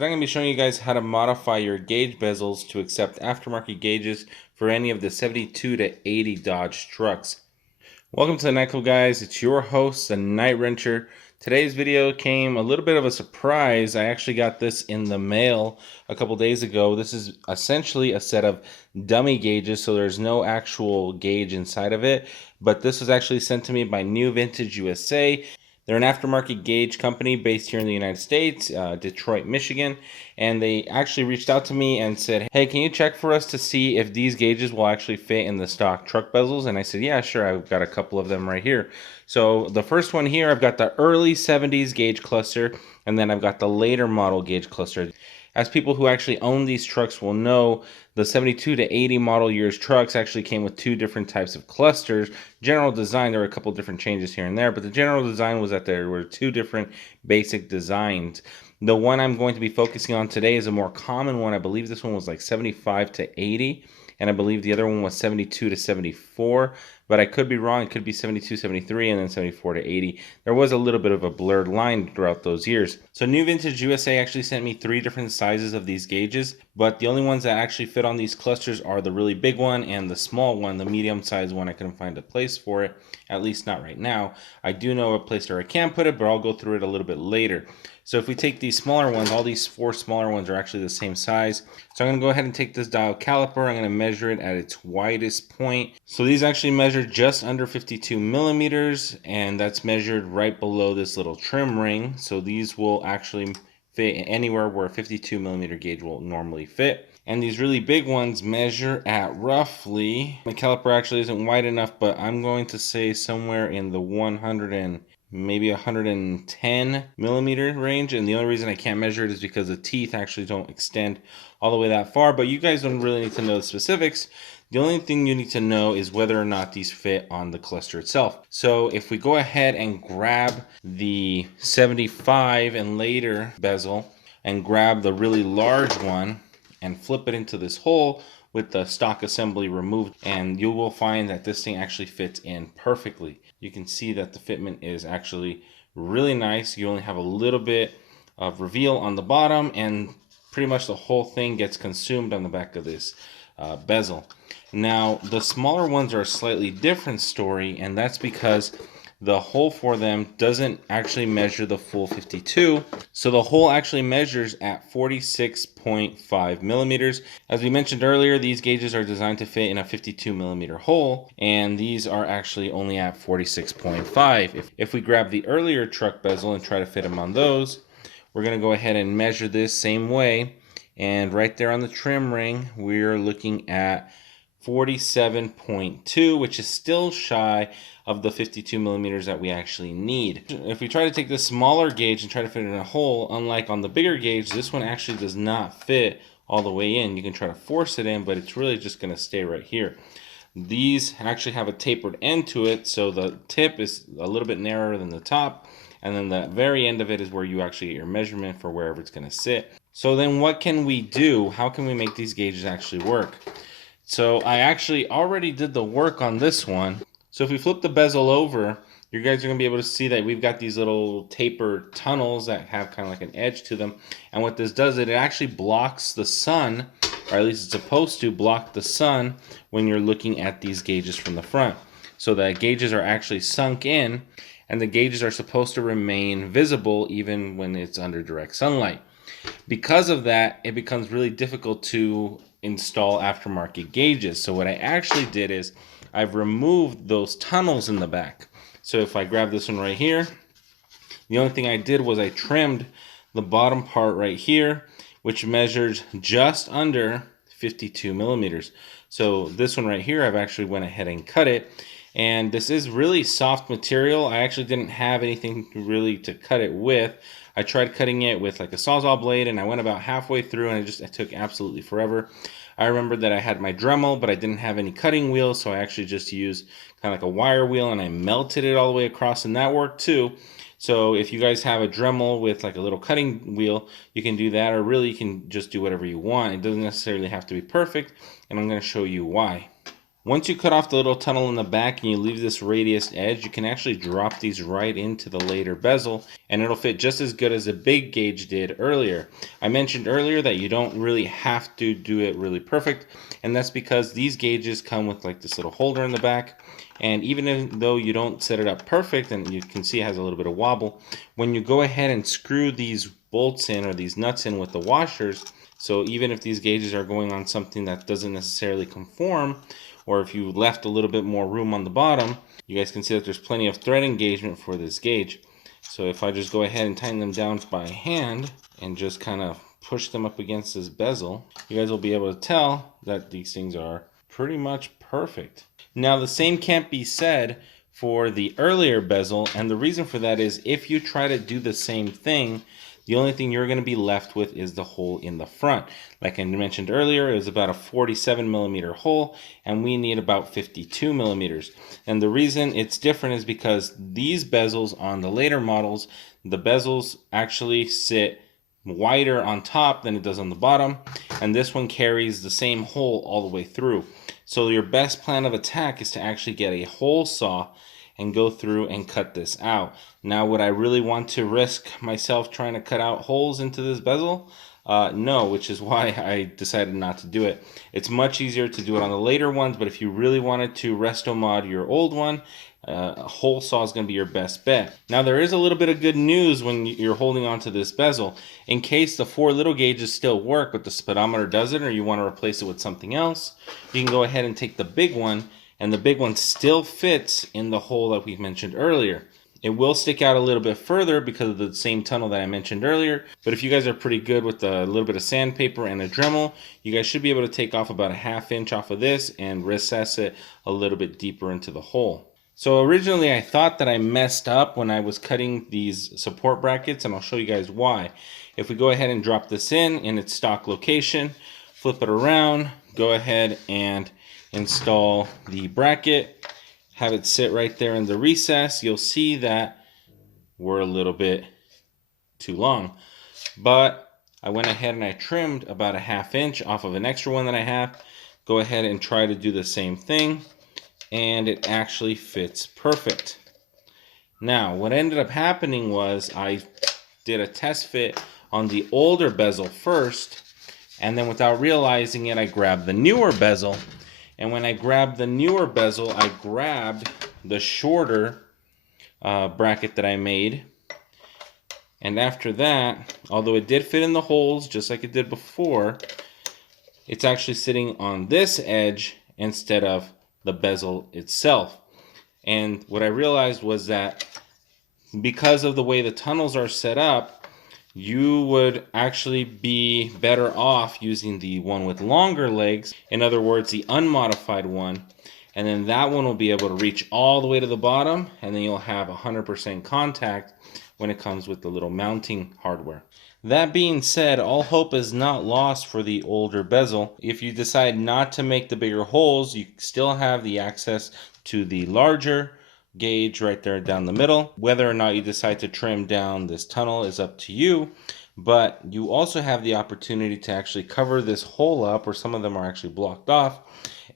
Today I'm going to be showing you guys how to modify your gauge bezels to accept aftermarket gauges for any of the 72 to 80 Dodge trucks. Welcome to the Night Club, guys. It's your host, the Night Wrencher. Today's video came a little bit of a surprise. I actually got this in the mail a couple days ago. This is essentially a set of dummy gauges, so there's no actual gauge inside of it. But this was actually sent to me by New Vintage USA. They're an aftermarket gauge company based here in the United States, Detroit, Michigan, and they actually reached out to me and said, hey, can you check for us to see if these gauges will actually fit in the stock truck bezels? And I said, yeah, sure, I've got a couple of them right here. So the first one here, I've got the early 70s gauge cluster, and then I've got the later model gauge cluster. As people who actually own these trucks will know, the 72 to 80 model years trucks actually came with two different types of clusters. General design, there were a couple different changes here and there, but the general design was that there were two different basic designs. The one I'm going to be focusing on today is a more common one. I believe this one was like 75 to 80, and I believe the other one was 72 to 74, but I could be wrong. It could be 72, 73, and then 74 to 80. There was a little bit of a blurred line throughout those years. So New Vintage USA actually sent me 3 different sizes of these gauges, but the only ones that actually fit on these clusters are the really big one and the small one, the medium sized one. I couldn't find a place for it, at least not right now. I do know a place where I can put it, but I'll go through it a little bit later. So if we take these smaller ones, all these 4 smaller ones are actually the same size. So I'm going to go ahead and take this dial caliper. I'm going to measure it at its widest point. So these actually measure just under 52 millimeters, and that's measured right below this little trim ring. So these will actually fit anywhere where a 52 millimeter gauge will normally fit. And these really big ones measure at roughly, the caliper actually isn't wide enough, but I'm going to say somewhere in the 100 and maybe 110 millimeter range. And the only reason I can't measure it is because the teeth actually don't extend all the way that far, but you guys don't really need to know the specifics. The only thing you need to know is whether or not these fit on the cluster itself. So if we go ahead and grab the 75 and later bezel and grab the really large one and flip it into this hole with the stock assembly removed, and you will find that this thing actually fits in perfectly. You can see that the fitment is actually really nice. You only have a little bit of reveal on the bottom, and pretty much the whole thing gets consumed on the back of this bezel. Now the smaller ones are a slightly different story, and that's because the hole for them doesn't actually measure the full 52. So the hole actually measures at 46.5 millimeters. As we mentioned earlier, these gauges are designed to fit in a 52 millimeter hole, and these are actually only at 46.5. If we grab the earlier truck bezel and try to fit them on those, we're going to go ahead and measure this same way. And right there on the trim ring, we're looking at 47.2, which is still shy of the 52 millimeters that we actually need. If we try to take this smaller gauge and try to fit it in a hole, unlike on the bigger gauge, this one actually does not fit all the way in. You can try to force it in, but it's really just going to stay right here. These actually have a tapered end to it, so the tip is a little bit narrower than the top, and then the very end of it is where you actually get your measurement for wherever it's going to sit. So then what can we do? How can we make these gauges actually work? So I actually already did the work on this one. So if we flip the bezel over, you guys are going to be able to see that we've got these little tapered tunnels that have kind of like an edge to them. And what this does, it actually blocks the sun, or at least it's supposed to block the sun when you're looking at these gauges from the front. So the gauges are actually sunk in, and the gauges are supposed to remain visible even when it's under direct sunlight. Because of that, it becomes really difficult to install aftermarket gauges. So what I actually did is I've removed those tunnels in the back. So if I grab this one right here, the only thing I did was I trimmed the bottom part right here, which measures just under 52 millimeters. So this one right here, I've actually went ahead and cut it. And this is really soft material. I actually didn't have anything really to cut it with. I tried cutting it with like a Sawzall blade, and I went about halfway through, and it took absolutely forever. I remembered that I had my Dremel, but I didn't have any cutting wheels, so I actually just used kind of like a wire wheel, and I melted it all the way across, and that worked too. So if you guys have a Dremel with like a little cutting wheel, you can do that, or really you can just do whatever you want. It doesn't necessarily have to be perfect, and I'm going to show you why. Once you cut off the little tunnel in the back and you leave this radius edge, you can actually drop these right into the later bezel and it'll fit just as good as the big gauge did earlier. I mentioned earlier that you don't really have to do it really perfect, and that's because these gauges come with like this little holder in the back, and even though you don't set it up perfect, and you can see it has a little bit of wobble, when you go ahead and screw these bolts in or these nuts in with the washers, so even if these gauges are going on something that doesn't necessarily conform, or if you left a little bit more room on the bottom, you guys can see that there's plenty of thread engagement for this gauge. So if I just go ahead and tighten them down by hand and just kind of push them up against this bezel, you guys will be able to tell that these things are pretty much perfect. Now the same can't be said for the earlier bezel, and the reason for that is if you try to do the same thing, the only thing you're going to be left with is the hole in the front. Like I mentioned earlier, it was about a 47 millimeter hole, and we need about 52 millimeters. And the reason it's different is because these bezels on the later models, the bezels actually sit wider on top than it does on the bottom, and this one carries the same hole all the way through. So your best plan of attack is to actually get a hole saw and go through and cut this out. Now, would I really want to risk myself trying to cut out holes into this bezel? No, which is why I decided not to do it. It's much easier to do it on the later ones, but if you really wanted to resto mod your old one, a hole saw is going to be your best bet. Now, there is a little bit of good news when you're holding on to this bezel. In case the 4 little gauges still work, but the speedometer doesn't, or you want to replace it with something else, you can go ahead and take the big one, and the big one still fits in the hole that we mentioned earlier. It will stick out a little bit further because of the same tunnel that I mentioned earlier, but if you guys are pretty good with a little bit of sandpaper and a Dremel, you guys should be able to take off about a 1/2 inch off of this and recess it a little bit deeper into the hole. So originally I thought that I messed up when I was cutting these support brackets, and I'll show you guys why. If we go ahead and drop this in its stock location, flip it around, go ahead and install the bracket, have it sit right there in the recess, you'll see that we're a little bit too long. But I went ahead and I trimmed about a 1/2 inch off of an extra one that I have. Go ahead and try to do the same thing, and it actually fits perfect. Now, what ended up happening was I did a test fit on the older bezel first, and then without realizing it, I grabbed the newer bezel. And when I grabbed the newer bezel, I grabbed the shorter bracket that I made. And after that, although it did fit in the holes just like it did before, it's actually sitting on this edge instead of the bezel itself. And what I realized was that because of the way the tunnels are set up, you would actually be better off using the one with longer legs, in other words, the unmodified one, and then that one will be able to reach all the way to the bottom, and then you'll have 100% contact when it comes with the little mounting hardware. That being said, all hope is not lost for the older bezel. If you decide not to make the bigger holes, you still have the access to the larger gauge right there down the middle. Whether or not you decide to trim down this tunnel is up to you, but you also have the opportunity to actually cover this hole up, or some of them are actually blocked off,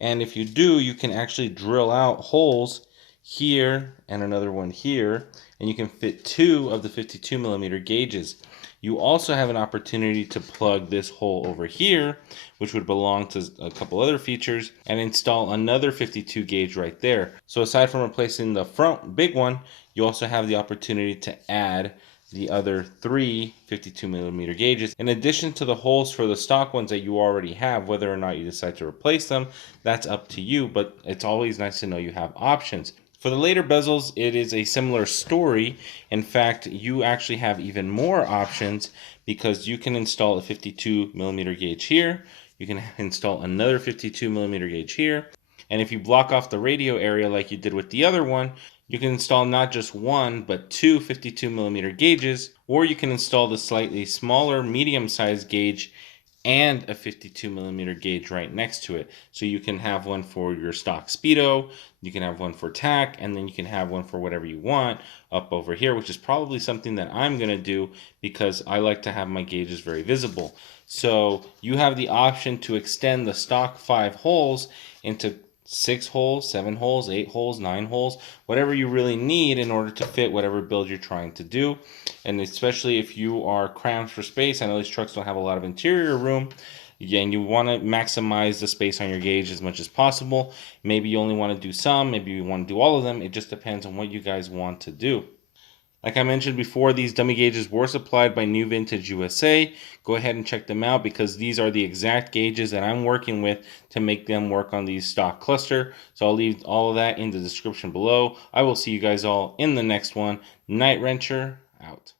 and if you do, you can actually drill out holes here and another one here, and you can fit 2 of the 52 millimeter gauges. You also have an opportunity to plug this hole over here, which would belong to a couple other features, and install another 52 gauge right there. So aside from replacing the front big one, you also have the opportunity to add the other 3 52 millimeter gauges. In addition to the holes for the stock ones that you already have, whether or not you decide to replace them, that's up to you, but it's always nice to know you have options. For the later bezels, it is a similar story. In fact, you actually have even more options because you can install a 52 millimeter gauge here. You can install another 52 millimeter gauge here. And if you block off the radio area like you did with the other one, you can install not just one, but 2 52 millimeter gauges, or you can install the slightly smaller medium-sized gauge and a 52 millimeter gauge right next to it. So you can have one for your stock speedo, you can have one for tach, and then you can have one for whatever you want up over here, which is probably something that I'm going to do because I like to have my gauges very visible. So you have the option to extend the stock 5 holes into 6 holes, 7 holes, 8 holes, 9 holes, whatever you really need in order to fit whatever build you're trying to do. And especially if you are cramped for space, I know these trucks don't have a lot of interior room, and you want to maximize the space on your gauge as much as possible. Maybe you only want to do some, maybe you want to do all of them. It just depends on what you guys want to do. Like I mentioned before, these dummy gauges were supplied by New Vintage USA. Go ahead and check them out because these are the exact gauges that I'm working with to make them work on these stock cluster. So I'll leave all of that in the description below. I will see you guys all in the next one. Night Wrencher out.